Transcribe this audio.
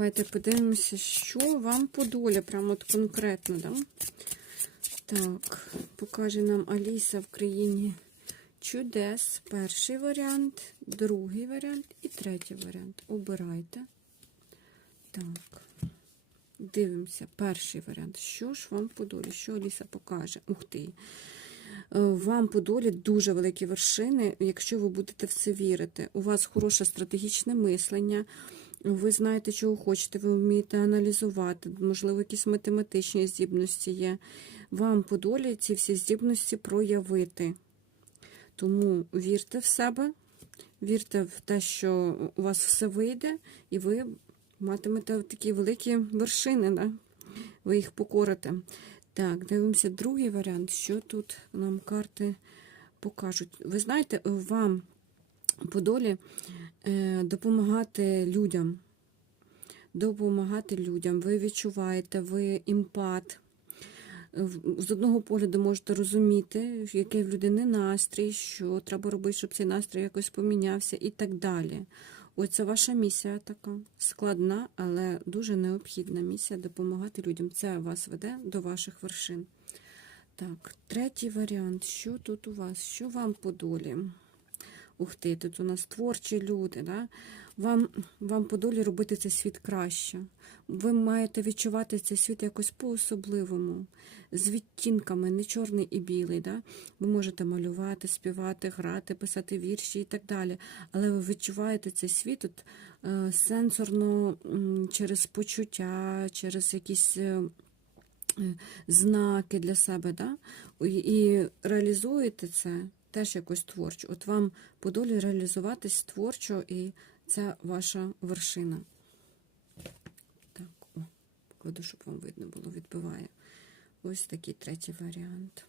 Давайте подивимося, що вам по долі, прямо от конкретно, да? Так, покаже нам Аліса в країні чудес. Перший варіант, другий варіант і третій варіант. Обирайте. Так. Дивимося, перший варіант. Що ж вам по долі? Що Аліса покаже? Ух ти. Е, Вам по долі дуже великі вершини, якщо ви будете в це вірити. У вас хороше стратегічне мислення, ви знаєте, чого хочете, ви вмієте аналізувати, можливо, якісь математичні здібності є. Вам по долі ці всі здібності проявити. Тому вірте в себе, вірте в те, що у вас все вийде, і ви матимете такі великі вершини, да? ви їх покорите. Так, дивимося другий варіант. Що тут нам карти покажуть? Ви знаєте, вам по долі допомагати людям. Допомагати людям. Ви відчуваєте, ви імпат. З одного погляду можете розуміти, який в людини настрій, що треба робити, щоб цей настрій якось помінявся і так далі. Ось це ваша місія така складна, але дуже необхідна місія допомагати людям. Це вас веде до ваших вершин. Так, третій варіант. Що тут у вас? Що вам по долі? Ух ти, тут у нас творчі люди. Да? Вам, вам по долі робити цей світ краще. Ви маєте відчувати цей світ якось по-особливому, з відтінками, не чорний і білий. Да? Ви можете малювати, співати, грати, писати вірші і так далі. Але ви відчуваєте цей світ от, е, сенсорно через почуття, через якісь. е, е, знаки для себе, да? І- і реалізуєте це теж якось творчо. От вам по долі реалізуватись творчо, і це ваша вершина. Так, о, покладу, щоб вам видно було, відбиває. Ось такий третій варіант.